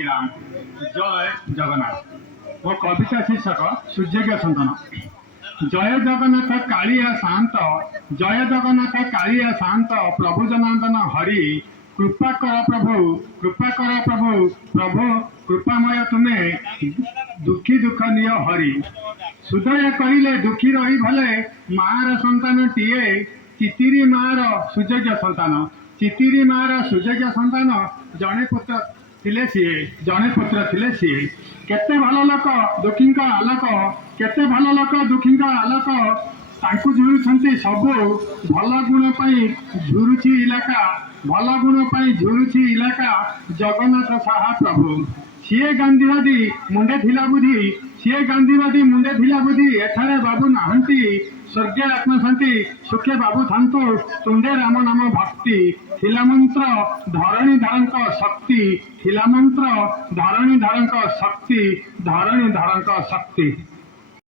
राम जय जगन्नाथ वो कविता शीर्षक सूर्य संतन। जय जगन्नाथ कालिया शांत, जय जगन्नाथ कालिया शांत, प्रभु जनार्दन हरि कृपा कर प्रभु, कृपा कर प्रभु, प्रभु कृपामय तुम्हें दुखी दुख निय हरि। सुदय कहिले दुखी रही भले, मार संतान टीए चितिरी मार सुजज्ञ संतान, चितिरी मार सुजज्ञ संतान। जड़े पुत्र थिले सीए, जड़े पुत्र थिले सीए। केते भल लोक दुखी आलोक, केते भल लोक दुखी आलोक, तांकु झुरुछंती सबु भल गुण पाई झुरुछि इलाका, भल गुण पाई झुरुछि इलाका। जगन्नाथ साहा प्रभु सीए गांधीवादी मुंडे थिला बुद्धि, सीए गांधीवादी मुंडे थिला बुद्धि। एठारे बाबू नाहंती स्वर्गे आत्मशांति, सुखे बाबू थांतु तुंडे राम नाम भक्ति। थिला मंत्र धरणी धारक शक्ति, थिला मंत्र धरणी धारक शक्ति, धरणी धारक शक्ति।